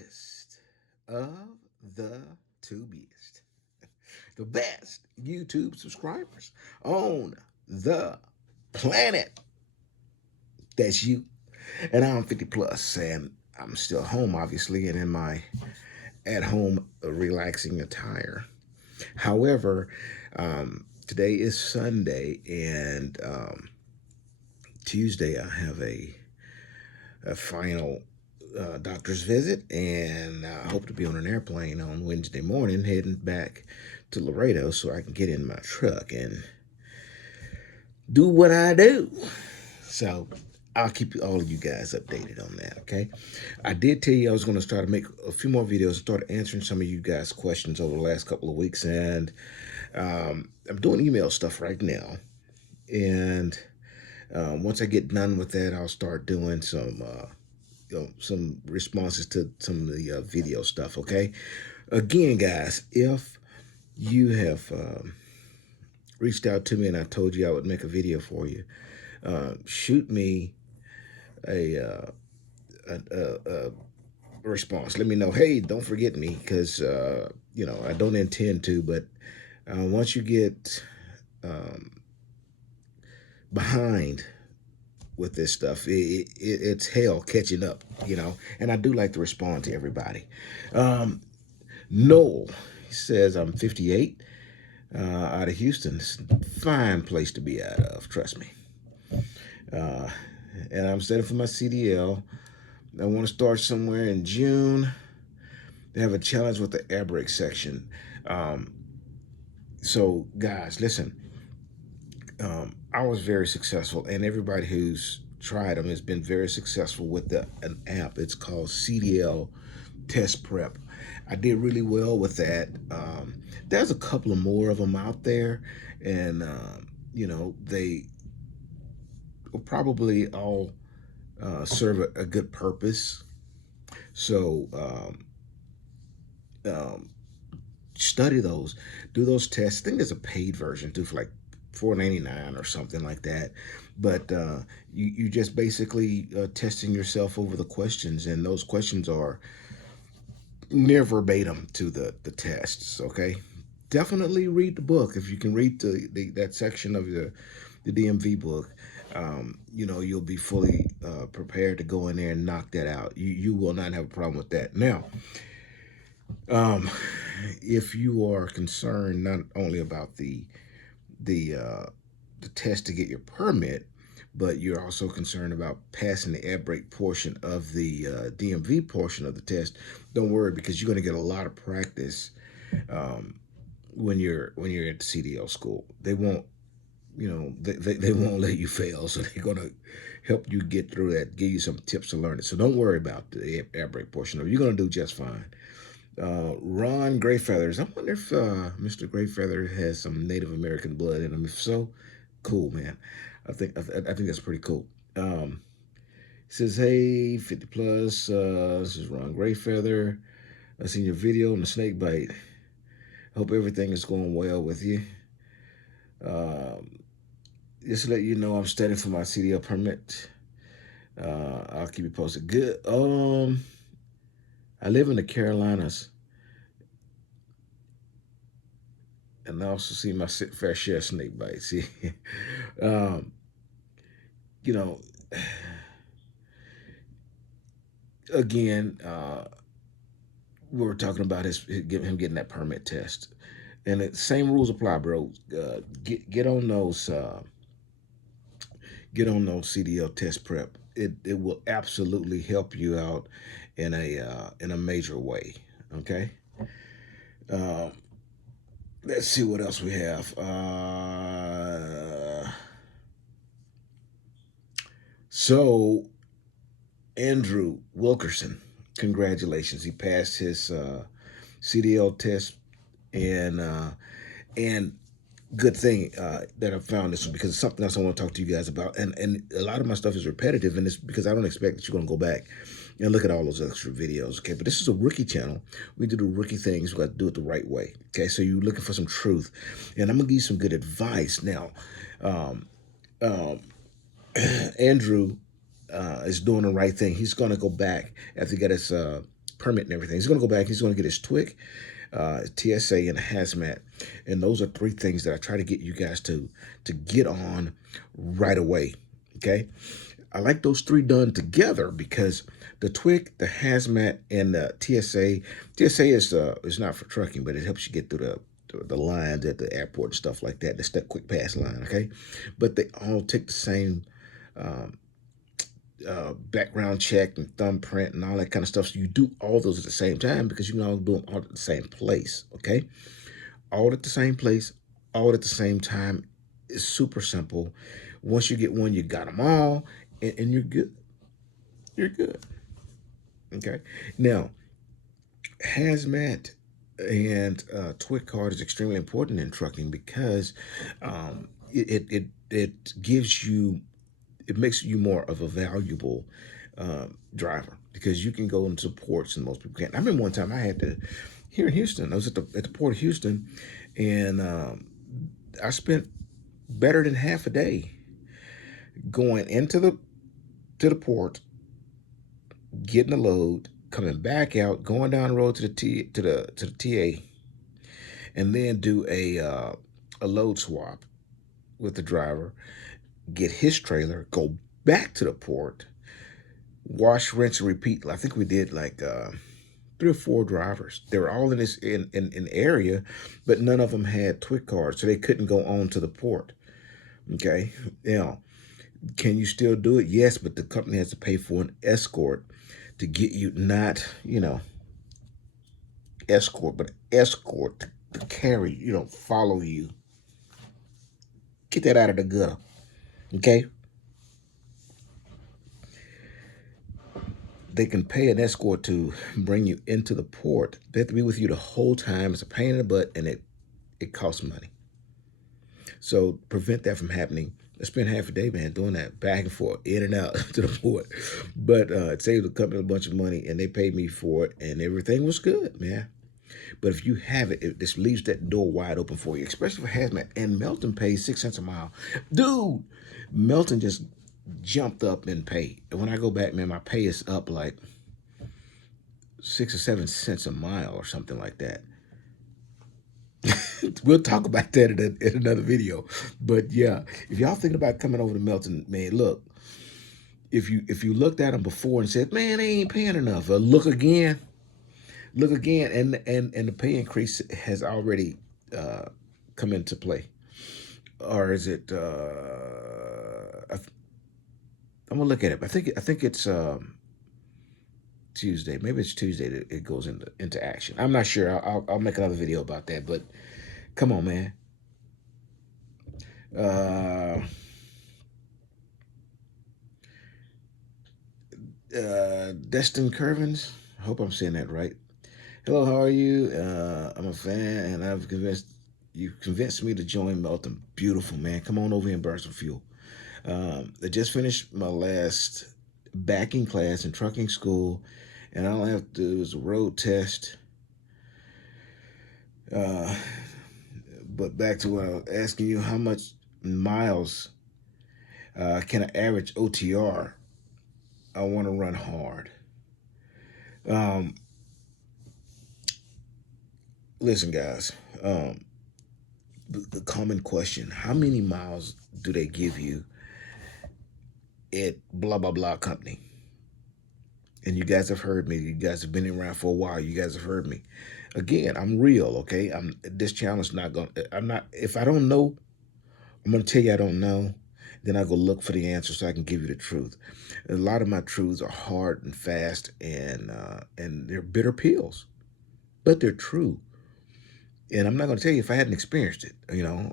biggest of the two biggest, the best YouTube subscribers on the planet. That's you. And I'm 50 plus, and I'm still home, obviously, and in my at home relaxing attire. However, today is Sunday, and Tuesday I have a final doctor's visit, and I hope to be on an airplane on Wednesday morning heading back to Laredo so I can get in my truck and do what I do. So I'll keep all of you guys updated on that, okay? I did tell you I was going to start to make a few more videos and start answering some of you guys' questions over the last couple of weeks, and I'm doing email stuff right now. And once I get done with that, I'll start doing some responses to some of the video stuff, okay? Again, guys, if you have reached out to me and I told you I would make a video for you, shoot me a response. Let me know, hey, don't forget me, because I don't intend to, but once you get behind with this stuff, it's hell catching up, and I do like to respond to everybody. Noel, he says, I'm 58, out of Houston. It's a fine place to be out of, trust me. And I'm studying for my CDL. I want to start somewhere in June. They have a challenge with the air brake section. So guys, listen, I was very successful, and everybody who's tried them has been very successful with an app. It's called CDL Test Prep. I did really well with that. There's a couple of more of them out there, and they will probably all serve a good purpose. So study those, do those tests. I think there's a paid version too for like $4.99 or something like that. But you just basically testing yourself over the questions, and those questions are near verbatim to the tests. Okay, definitely read the book. If you can read that section of the DMV book, you'll be fully prepared to go in there and knock that out. You will not have a problem with that. Now, if you are concerned not only about the test to get your permit, but you're also concerned about passing the air brake portion of the DMV portion of the test, don't worry, because you're going to get a lot of practice when you're at the CDL school. They won't, they won't let you fail, so they're going to help you get through that, give you some tips to learn it. So don't worry about the air brake portion of it. You're going to do just fine. Ron Greyfeathers. I wonder if Mr. Greyfeather has some Native American blood in him. If so, cool, man. I think that's pretty cool. He says, hey, 50 plus. This is Ron Greyfeather. I seen your video on the snake bite. Hope everything is going well with you. Just to let you know, I'm studying for my CDL permit. I'll keep you posted. Good. I live in the Carolinas, and I also see my fair share of snake bites. See, again, we were talking about him getting that permit test, and the same rules apply, bro. Get on those CDL test prep. It will absolutely help you out in a major way. Okay. Let's see what else we have. So Andrew Wilkerson, congratulations. He passed his CDL test, and good thing that I found this one, because it's something else I want to talk to you guys about. And a lot of my stuff is repetitive, and it's because I don't expect that you're going to go back and look at all those extra videos, okay? But this is a rookie channel. We do the rookie things. We got to do it the right way, okay? So you're looking for some truth, and I'm going to give you some good advice. Now, Andrew is doing the right thing. He's going to go back after he got his permit and everything. He's going to go back. He's going to get his TWIC, TSA, and hazmat. And those are 3 things that I try to get you guys to get on right away. Okay. I like those 3 done together because the TWIC, the hazmat, and the TSA is not for trucking, but it helps you get through the lines at the airport and stuff like that. That's that quick pass line, okay? But they all take the same background check and thumbprint and all that kind of stuff. So you do all those at the same time because you can all do them all at the same place, okay? All at the same place, all at the same time. It's super simple. Once you get one, you got them all, and you're good. You're good. Okay. Now, hazmat and TWIC card is extremely important in trucking because it gives you, it makes you more of a valuable driver because you can go into ports and most people can't. I remember one time I had to, here in Houston, I was at the port of Houston, and I spent better than half a day going into the port, getting a load, coming back out, going down the road to the TA, and then do a load swap with the driver, get his trailer, go back to the port, wash, rinse, and repeat. I think we did like 3 or 4 drivers. They were all in this in area, but none of them had TWIC cards, so they couldn't go on to the port. Okay, now, can you still do it? Yes, but the company has to pay for an escort to get you, not, escort, but escort to carry, follow you. Get that out of the gutter, okay? They can pay an escort to bring you into the port. They have to be with you the whole time. It's a pain in the butt, and it costs money. So prevent that from happening. I spent half a day, man, doing that back and forth, in and out to the port. But it saved the company a bunch of money, and they paid me for it, and everything was good, man. But if you have it, this leaves that door wide open for you, especially for hazmat. And Melton pays 6 cents a mile. Dude, Melton just jumped up in pay. And when I go back, man, my pay is up like 6 or 7 cents a mile or something like that. We'll talk about that in another video. But yeah, if y'all thinking about coming over to Melton, man, look, if you looked at them before and said, man, they ain't paying enough, look again, and the pay increase has already come into play. Or is it? I'm gonna look at it. I think it's Tuesday. Maybe it's Tuesday that it goes into action. I'm not sure. I'll make another video about that. But come on, man. Destin Curvins. I hope I'm saying that right. Hello, how are you? I'm a fan, and you convinced me to join Melton. Beautiful, man. Come on over here and burn some fuel. I just finished my last backing class in trucking school, and all I have to do is a road test. But back to what I was asking you, how much miles can I average OTR? I want to run hard. Listen, guys, the common question, how many miles do they give you at blah, blah, blah company? And you guys have heard me. You guys have been around for a while. You guys have heard me. Again, I'm real, okay? This channel is not if I don't know, I'm going to tell you I don't know. Then I go look for the answer so I can give you the truth. A lot of my truths are hard and fast, and they're bitter pills, but they're true. And I'm not going to tell you if I hadn't experienced it,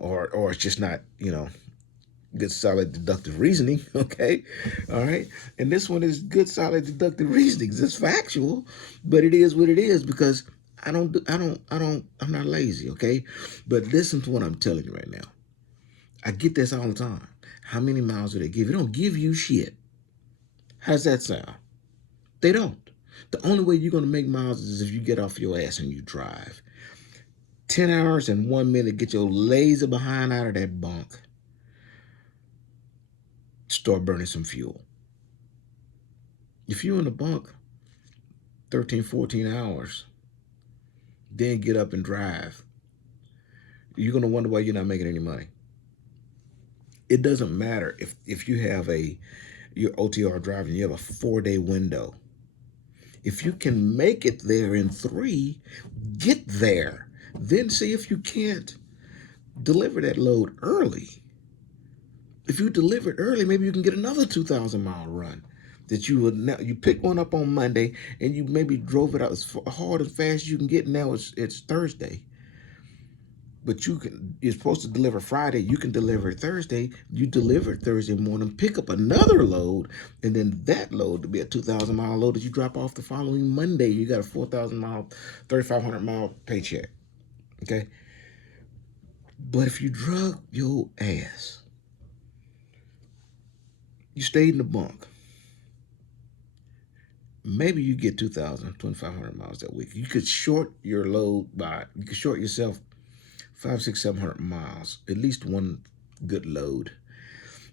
or it's just not, good, solid, deductive reasoning. Okay. All right. And this one is good, solid, deductive reasoning. It's factual, but it is what it is because I'm not lazy. Okay. But listen to what I'm telling you right now. I get this all the time. How many miles do they give? They don't give you shit. How does that sound? They don't. The only way you're going to make miles is if you get off your ass and you drive. 10 hours and 1 minute, get your lazy behind out of that bunk. Start burning some fuel. If you're in the bunk, 13, 14 hours, then get up and drive. You're going to wonder why you're not making any money. It doesn't matter if you have your OTR driving, you have a 4-day window. If you can make it there in 3, get there. Then see if you can't deliver that load early. If you deliver it early, maybe you can get another 2,000-mile run that you picked one up on Monday and you maybe drove it out as hard and fast as you can get. Now it's Thursday, but you're supposed to deliver Friday. You can deliver Thursday. You deliver Thursday morning, pick up another load, and then that load to be a 2,000-mile load that you drop off the following Monday. You got a 4,000-mile, 3,500-mile paycheck. Okay, but if you drug your ass, you stayed in the bunk, maybe you get 2,000, 2,500 miles that week. You could short your load you could short yourself 500, 600, 700 miles, at least one good load,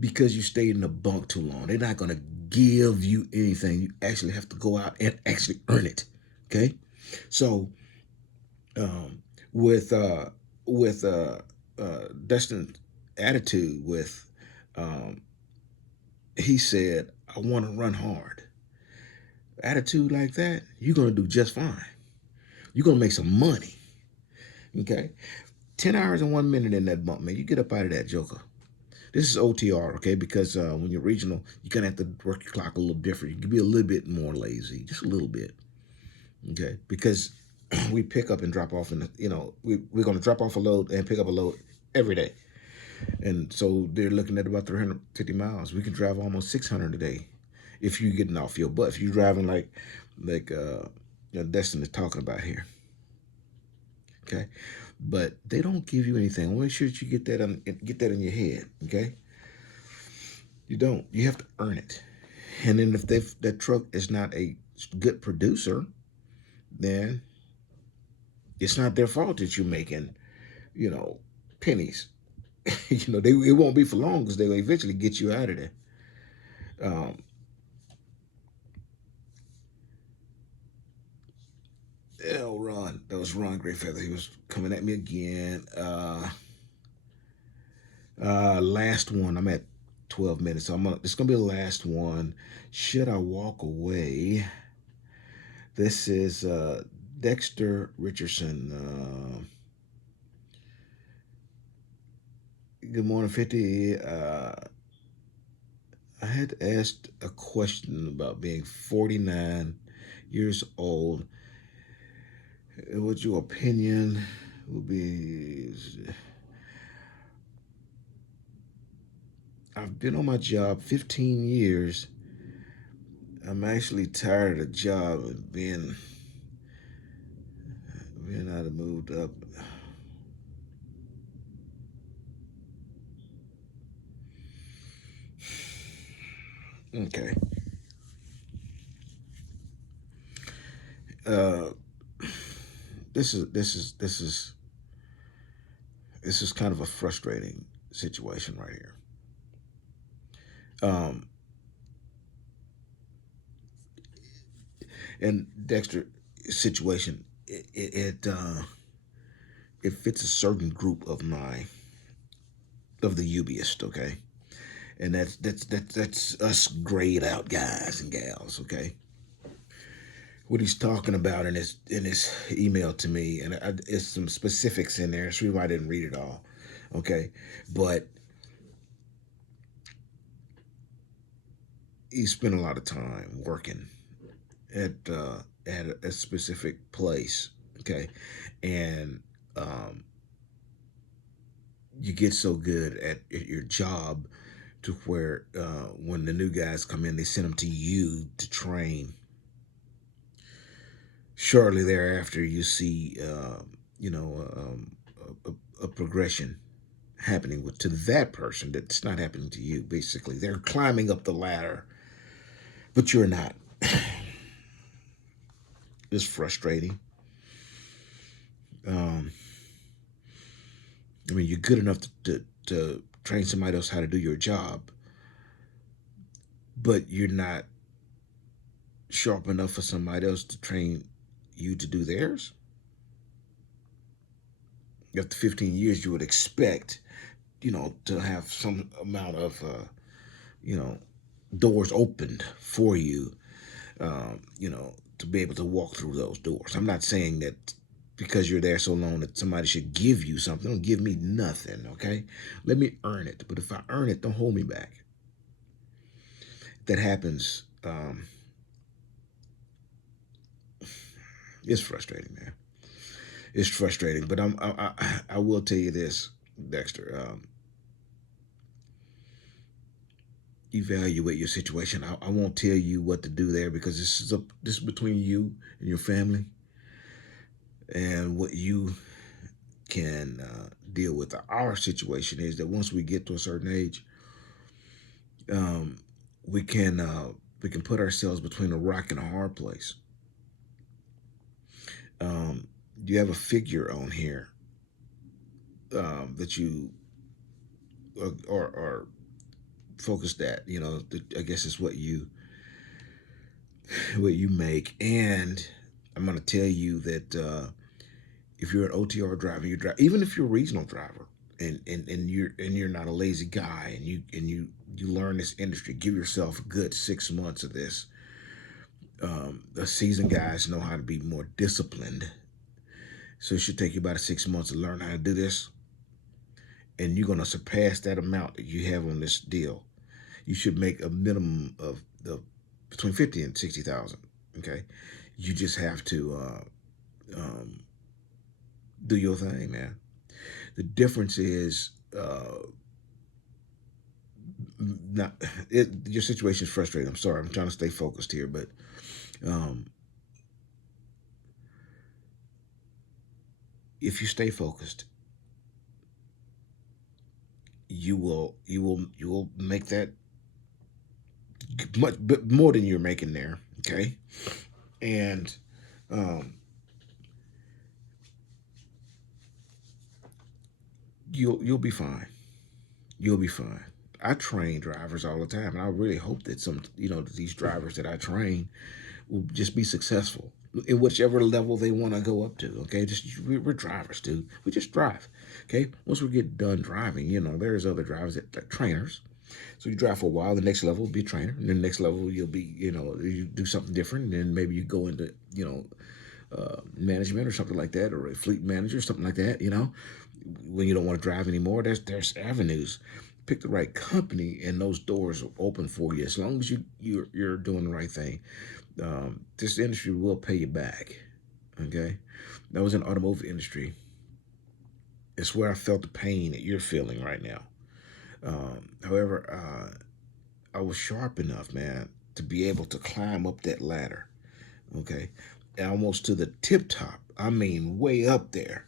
because you stayed in the bunk too long. They're not going to give you anything. You actually have to go out and actually earn it. Okay. So, with Dustin's attitude he said, I want to run hard. Attitude like that, you're going to do just fine. You're going to make some money. Okay? 10 hours and 1 minute in that bump, man. You get up out of that joker. This is OTR, okay? Because when you're regional, you kind of have to work your clock a little different. You can be a little bit more lazy, just a little bit. Okay? Because we pick up and drop off, we're going to drop off a load and pick up a load every day. And so they're looking at about 350 miles. We can drive almost 600 a day if you're getting off your butt. If you're driving like Destin is talking about here. Okay, but they don't give you anything. I want to make sure that you get that in your head. Okay, you don't. You have to earn it. And then if that truck is not a good producer, then it's not their fault that you're making, pennies. It won't be for long because they'll eventually get you out of there. Ron. That was Ron Greyfeather. He was coming at me again. Last one. I'm at 12 minutes. So it's gonna be the last one. Should I walk away? This is Dexter Richardson. Good morning, 50. I had asked a question about being 49 years old. What's your opinion? Will be. I've been on my job 15 years. I'm actually tired of the job and being out of moved up. Okay. This is kind of a frustrating situation right here. And Dexter situation, it fits a certain group of the Ubiest, okay, and that's us grayed out guys and gals, okay. What he's talking about in his email to me, and it's some specifics in there, so I didn't read it all, okay, but he spent a lot of time working at a specific place, okay, and you get so good at your job to where when the new guys come in, they send them to you to train. Shortly thereafter, you see, a progression happening to that person that's not happening to you. Basically, they're climbing up the ladder, but you're not. It's frustrating. You're good enough to train somebody else how to do your job, but you're not sharp enough for somebody else to train you to do theirs? After 15 years, you would expect, to have some amount of, doors opened for you, to be able to walk through those doors. I'm not saying that because you're there so long that somebody should give you something. Don't give me nothing, okay? Let me earn it. But if I earn it, don't hold me back. That happens. It's frustrating, man. It's frustrating. But I will tell you this, Dexter. Evaluate your situation. I won't tell you what to do there because this is between you and your family and what you can deal with. Our situation is that once we get to a certain age, um, we can we can put ourselves between a rock and a hard place. You have a figure on here that you are focused at. I guess it's what you make, and I'm going to tell you that if you're an OTR driver, you drive, even if you're a regional driver, and you're not a lazy guy, and you learn this industry, give yourself a good 6 months of this. The seasoned guys know how to be more disciplined, so it should take you about 6 months to learn how to do this, and you're going to surpass that amount that you have on this deal. You should make a minimum of the between 50 and 60,000. Okay, you just have to do your thing, man. The difference is not your situation is frustrating. I'm sorry. I'm trying to stay focused here, but um, if you stay focused, you will make that much more than you're making there. Okay, and um, you'll be fine. You'll be fine. I train drivers all the time, and I really hope that that these drivers that I train will just be successful in whichever level they want to go up to. Okay, we're drivers, dude. We just drive. Okay, once we get done driving, there's other drivers that trainers. So you drive for a while. The next level will be a trainer, and then the next level you'll be, you do something different, and then maybe you go into, management or something like that, or a fleet manager, something like that. When you don't want to drive anymore, there's avenues. Pick the right company, and those doors are open for you as long as you're doing the right thing. This industry will pay you back. Okay, that was in the automotive industry. It's where I felt the pain that you're feeling right now. However, I was sharp enough, man, to be able to climb up that ladder. Okay, almost to the tip top. I mean, way up there,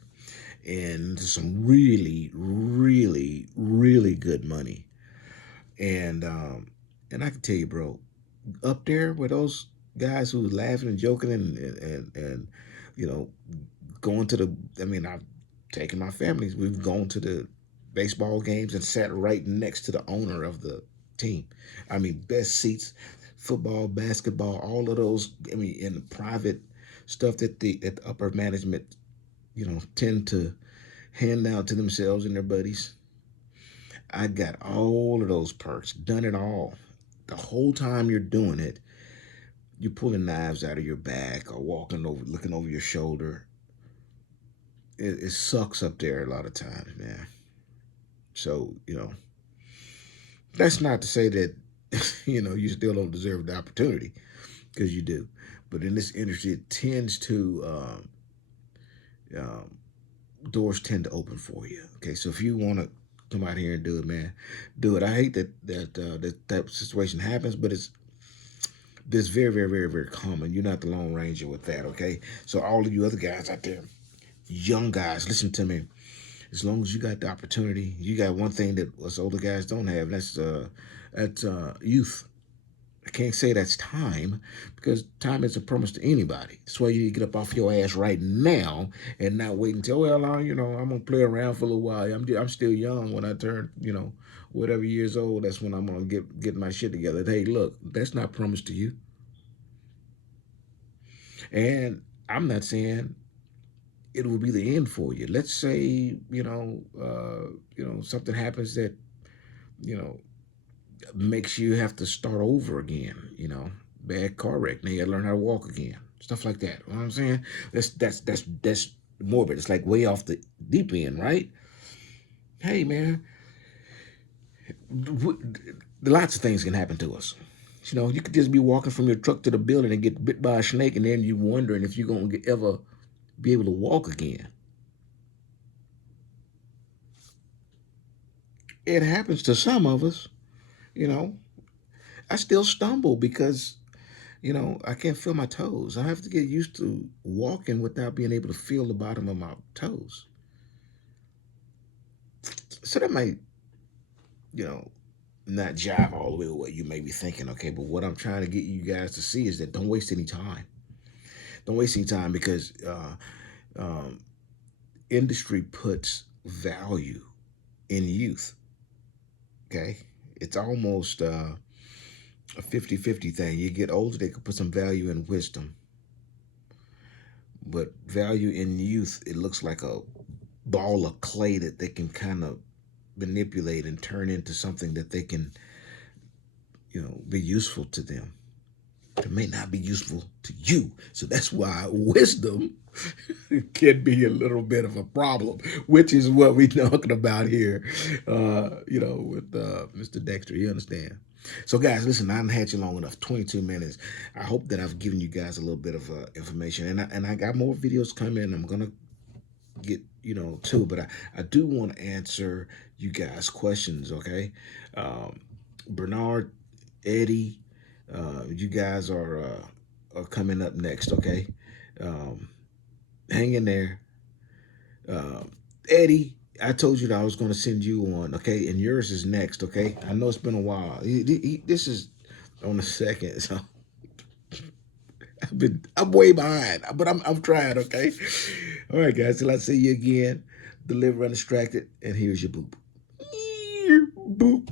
and some really, really, really good money. And I can tell you, bro, up there with those guys who was laughing and joking and you know going to the. I mean, I've taken my families. We've gone to the baseball games and sat right next to the owner of the team. I mean, best seats, football, basketball, all of those. I mean, in the private stuff that the upper management, tend to hand out to themselves and their buddies. I got all of those perks, done it all. The whole time you're doing it, you're pulling knives out of your back or walking over, looking over your shoulder. It sucks up there a lot of times, man. So, that's not to say that, you still don't deserve the opportunity, because you do. But in this industry, it tends to, um, doors tend to open for you. Okay, so if you want to come out here and do it, man, do it. I hate that situation happens, but it's very, very, very, very common. You're not the Lone Ranger with that. Okay, so all of you other guys out there, young guys, listen to me. As long as you got the opportunity, you got one thing that us older guys don't have. That's youth. I can't say that's time, because time isn't promised to anybody. That's why you need to get up off your ass right now and not wait until, well, I'm gonna play around for a little while. I'm still young. When I turn, whatever years old, that's when I'm gonna get my shit together. Hey, look, that's not promised to you. And I'm not saying it will be the end for you. Let's say, something happens that, you know, makes you have to start over again, bad car wreck. Now you gotta learn how to walk again. Stuff like that. You know what I'm saying? That's morbid. It's like way off the deep end, right? Hey man, lots of things can happen to us. You could just be walking from your truck to the building and get bit by a snake, and then you wondering if you're gonna ever be able to walk again. It happens to some of us. You know, I still stumble because I can't feel my toes. I have to get used to walking without being able to feel the bottom of my toes. So that might, you know, not jive all the way with what you may be thinking, okay? But what I'm trying to get you guys to see is that don't waste any time. Don't waste any time because um, industry puts value in youth, okay? It's almost a 50-50 thing. You get older, they can put some value in wisdom. But value in youth, it looks like a ball of clay that they can kind of manipulate and turn into something that they can, be useful to them. It may not be useful to you. So that's why wisdom can be a little bit of a problem, which is what we're talking about here, with Mr. Dexter. You understand? So, guys, listen, I haven't had you long enough, 22 minutes. I hope that I've given you guys a little bit of information. And I got more videos coming. I'm going to get, too. But I do want to answer you guys' questions, okay? Bernard, Eddie, you guys are coming up next, okay? Um, hang in there. Uh, Eddie, I told you that I was going to send you one, okay? And yours is next, okay? I know it's been a while. This is on the second, so I'm way behind, but I'm trying, okay? All right, guys. Till I see you again, deliver undistracted, and here's your boop. Boop.